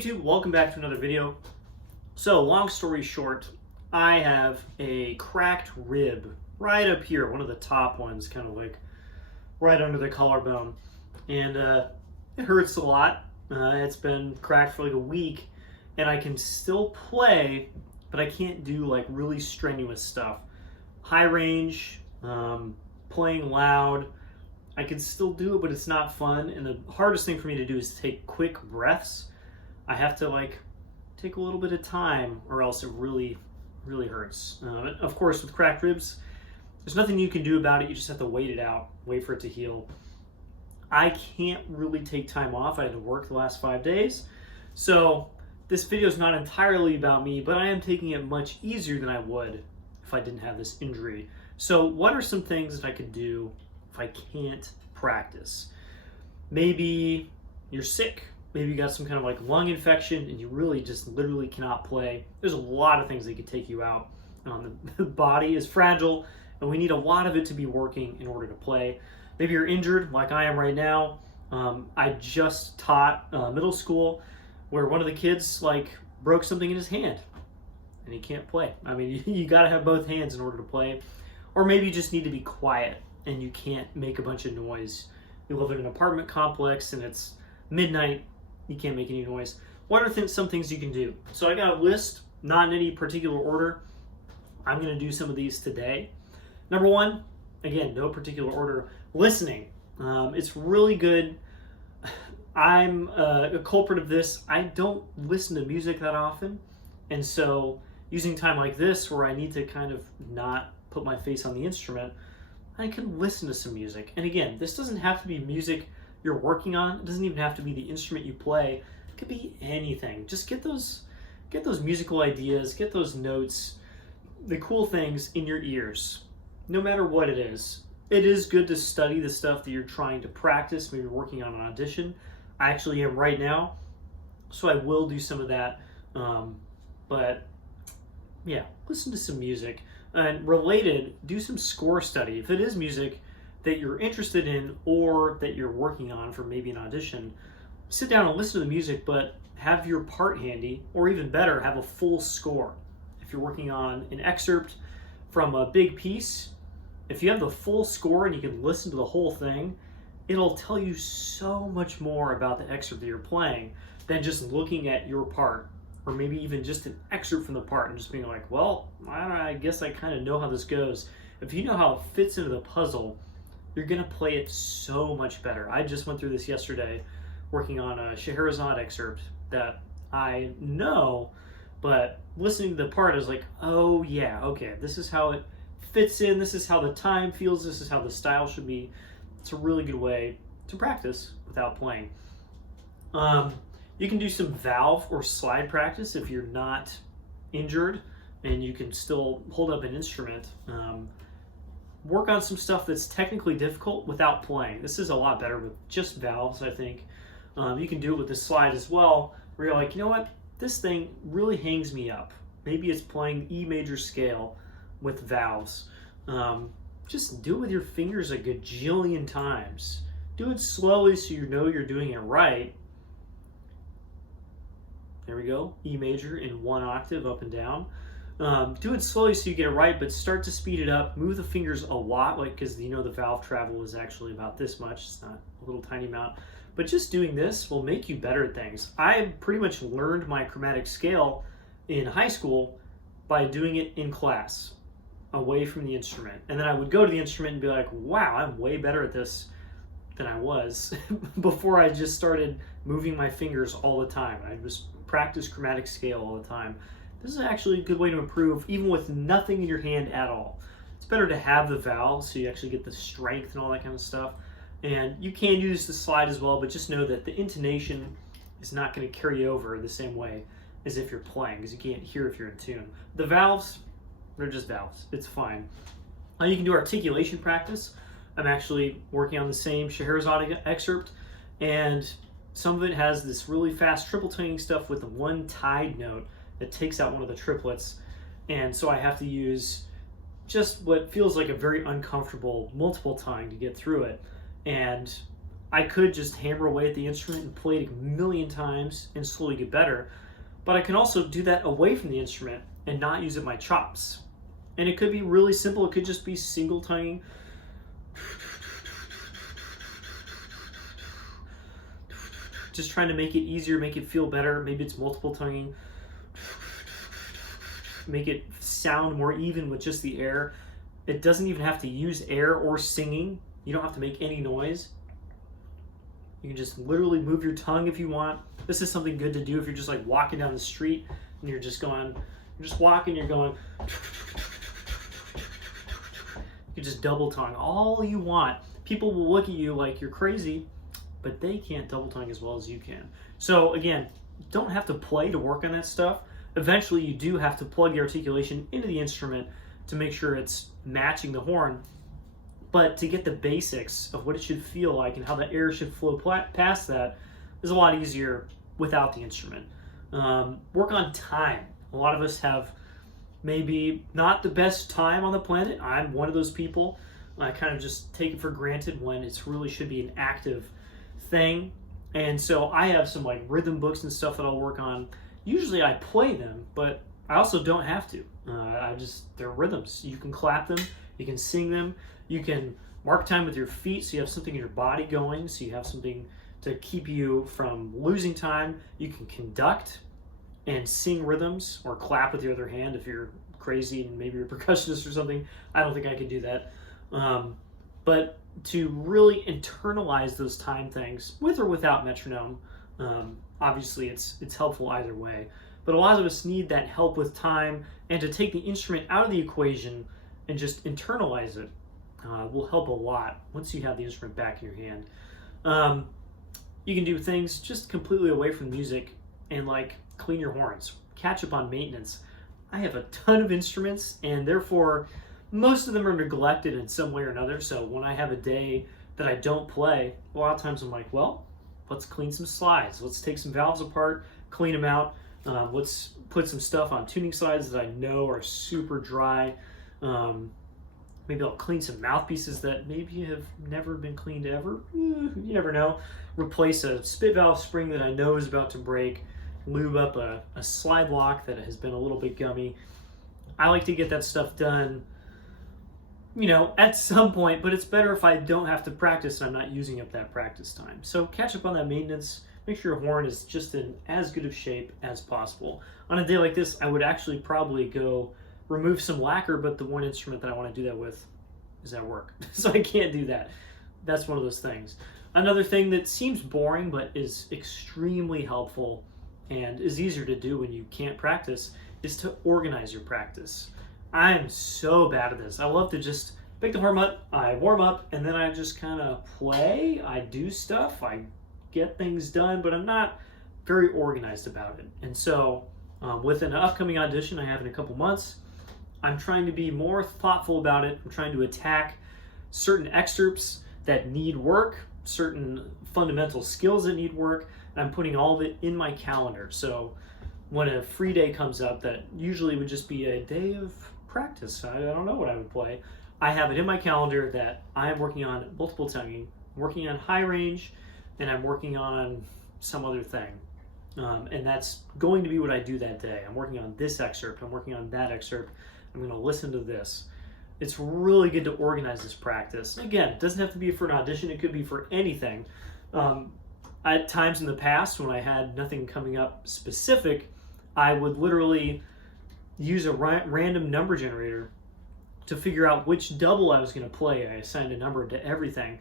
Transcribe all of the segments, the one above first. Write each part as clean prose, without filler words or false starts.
YouTube, welcome back to another video. So, long story short, I have a cracked rib right up here, one of the top ones, kind of like right under the collarbone. And it hurts a lot. It's been cracked for like a week, and I can still play, but I can't do like really strenuous stuff. High range, playing loud, I can still do it, but it's not fun. And the hardest thing for me to do is take quick breaths. I have to like take a little bit of time, or else it really hurts. Of course, with cracked ribs, there's nothing you can do about it. You just have to wait it out, wait for it to heal. I can't really take time off. I had to work the last 5 days. So this video is not entirely about me, but I am taking it much easier than I would if I didn't have this injury. So what are some things that I could do if I can't practice? Maybe you're sick. Maybe you got some kind of like lung infection and you really just literally cannot play. There's a lot of things that could take you out. The body is fragile and we need a lot of it to be working in order to play. Maybe you're injured like I am right now. I just taught middle school where one of the kids like broke something in his hand and he can't play. I mean, you got to have both hands in order to play. Or maybe you just need to be quiet and you can't make a bunch of noise. You live in an apartment complex and it's midnight, you can't make any noise. What are some things you can do? So I got a list, not in any particular order. I'm going to do some of these today. Number one, again, no particular order, listening. It's really good. I'm a culprit of this. I don't listen to music that often. And so using time like this where I need to kind of not put my face on the instrument, I can listen to some music. And again, this doesn't have to be music you're working on. It doesn't even have to be the instrument you play. It could be anything. Just get those musical ideas, get those notes, the cool things in your ears, no matter what it is. It is good to study the stuff that you're trying to practice, maybe working on an audition. I actually am right now, so I will do some of that. But yeah, listen to some music. And related, do some score study. If it is music that you're interested in or that you're working on for maybe an audition, sit down and listen to the music, but have your part handy, or even better, have a full score. If you're working on an excerpt from a big piece, if you have the full score and you can listen to the whole thing, it'll tell you so much more about the excerpt that you're playing than just looking at your part, or maybe even just an excerpt from the part and just being like, well, I guess I kind of know how this goes. If you know how it fits into the puzzle, you're going to play it so much better. I just went through this yesterday working on a Scheherazade excerpt that I know, but listening to the part is like, oh yeah, okay, this is how it fits in, this is how the time feels, this is how the style should be. It's a really good way to practice without playing. You can do some valve or slide practice if you're not injured and you can still hold up an instrument. Work on some stuff that's technically difficult without playing. This is a lot better with just valves, I think. You can do it with this slide as well, where you're like, you know what, this thing really hangs me up. Maybe it's playing E major scale with valves. Just do it with your fingers a gajillion times. Do it slowly so you know you're doing it right. There we go, E major in one octave up and down. Do it slowly so you get it right, but start to speed it up. Move the fingers a lot, like, because you know the valve travel is actually about this much. It's not a little tiny amount. But just doing this will make you better at things. I pretty much learned my chromatic scale in high school by doing it in class, away from the instrument. And then I would go to the instrument and be like, wow, I'm way better at this than I was before I just started moving my fingers all the time. I just practice chromatic scale all the time. This is actually a good way to improve even with nothing in your hand at all. It's better to have the valve so you actually get the strength and all that kind of stuff. And you can use the slide as well, but just know that the intonation is not going to carry over the same way as if you're playing, because you can't hear if you're in tune. The valves, they're just valves. It's fine. You can do articulation practice. I'm actually working on the same Scheherazade excerpt, and some of it has this really fast triple toning stuff with the one tied note that takes out one of the triplets, and so I have to use just what feels like a very uncomfortable multiple time to get through it. And I could just hammer away at the instrument and play it a million times and slowly get better. But I can also do that away from the instrument and not use my chops. And it could be really simple. It could just be single tonguing. Just trying to make it easier, make it feel better. Maybe it's multiple tonguing. Make it sound more even with just the air. It doesn't even have to use air or singing. You don't have to make any noise. You can just literally move your tongue if you want. This is something good to do if you're just like walking down the street and you're just walking, you're going. You can just double tongue all you want. People will look at you like you're crazy, but they can't double tongue as well as you can. So again, you don't have to play to work on that stuff. Eventually you do have to plug the articulation into the instrument to make sure it's matching the horn. But to get the basics of what it should feel like and how the air should flow past that is a lot easier without the instrument. Work on time. A lot of us have maybe not the best time on the planet. I'm one of those people. I kind of just take it for granted when it really should be an active thing. And so I have some like rhythm books and stuff that I'll work on. Usually I play them, but I also don't have to. They're rhythms. You can clap them, you can sing them, you can mark time with your feet so you have something in your body going, so you have something to keep you from losing time. You can conduct and sing rhythms or clap with your other hand if you're crazy and maybe you're a percussionist or something. I don't think I could do that. But to really internalize those time things with or without metronome, obviously it's helpful either way. But a lot of us need that help with time, and to take the instrument out of the equation and just internalize it will help a lot once you have the instrument back in your hand. You can do things just completely away from music and like clean your horns, catch up on maintenance. I have a ton of instruments and therefore most of them are neglected in some way or another. So when I have a day that I don't play, a lot of times I'm like, well, let's clean some slides. Let's take some valves apart, clean them out. Let's put some stuff on tuning slides that I know are super dry. Maybe I'll clean some mouthpieces that maybe have never been cleaned ever. You never know. Replace a spit valve spring that I know is about to break. Lube up a slide lock that has been a little bit gummy. I like to get that stuff done, at some point, but it's better if I don't have to practice and I'm not using up that practice time. So catch up on that maintenance. Make sure your horn is just in as good of shape as possible. On a day like this, I would actually probably go remove some lacquer, but the one instrument that I want to do that with is at work. So I can't do that. That's one of those things. Another thing that seems boring, but is extremely helpful and is easier to do when you can't practice, is to organize your practice. I'm so bad at this. I love to just pick the horn up, I warm up, and then I just kind of play. I do stuff, I get things done, but I'm not very organized about it. And so with an upcoming audition I have in a couple months, I'm trying to be more thoughtful about it. I'm trying to attack certain excerpts that need work, certain fundamental skills that need work, and I'm putting all of it in my calendar. So when a free day comes up that usually would just be a day of practice, I don't know what I would play, I have it in my calendar that I am working on multiple tonguing, working on high range, and I'm working on some other thing. And that's going to be what I do that day. I'm working on this excerpt, I'm working on that excerpt, I'm going to listen to this. It's really good to organize this practice. Again, it doesn't have to be for an audition, it could be for anything. At times in the past when I had nothing coming up specific, I would literally use a random number generator to figure out which double I was going to play. I assigned a number to everything,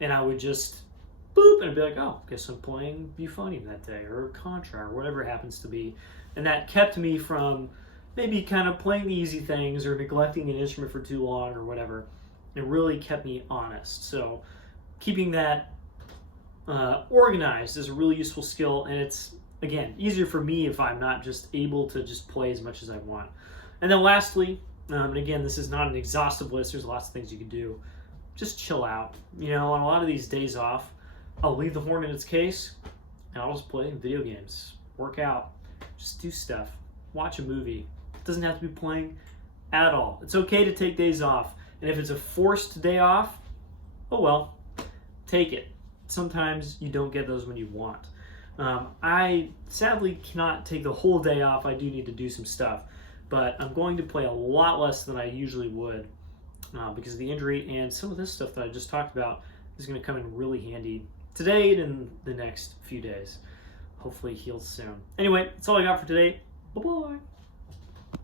and I would just boop, and I'd be like, oh, guess I'm playing euphonium that day, or contra, or whatever it happens to be. And that kept me from maybe kind of playing the easy things or neglecting an instrument for too long or whatever. It really kept me honest. So keeping that organized is a really useful skill, and it's, again, easier for me if I'm not just able to just play as much as I want. And then lastly, and again, this is not an exhaustive list, there's lots of things you can do, just chill out. On a lot of these days off, I'll leave the horn in its case, and I'll just play video games, work out, just do stuff, watch a movie. It doesn't have to be playing at all. It's okay to take days off, and if it's a forced day off, oh well, take it. sometimes you don't get those when you want. I sadly cannot take the whole day off. I do need to do some stuff, but I'm going to play a lot less than I usually would because of the injury, and some of this stuff that I just talked about is going to come in really handy today and in the next few days. Hopefully heals soon. Anyway, that's all I got for today. Bye-bye.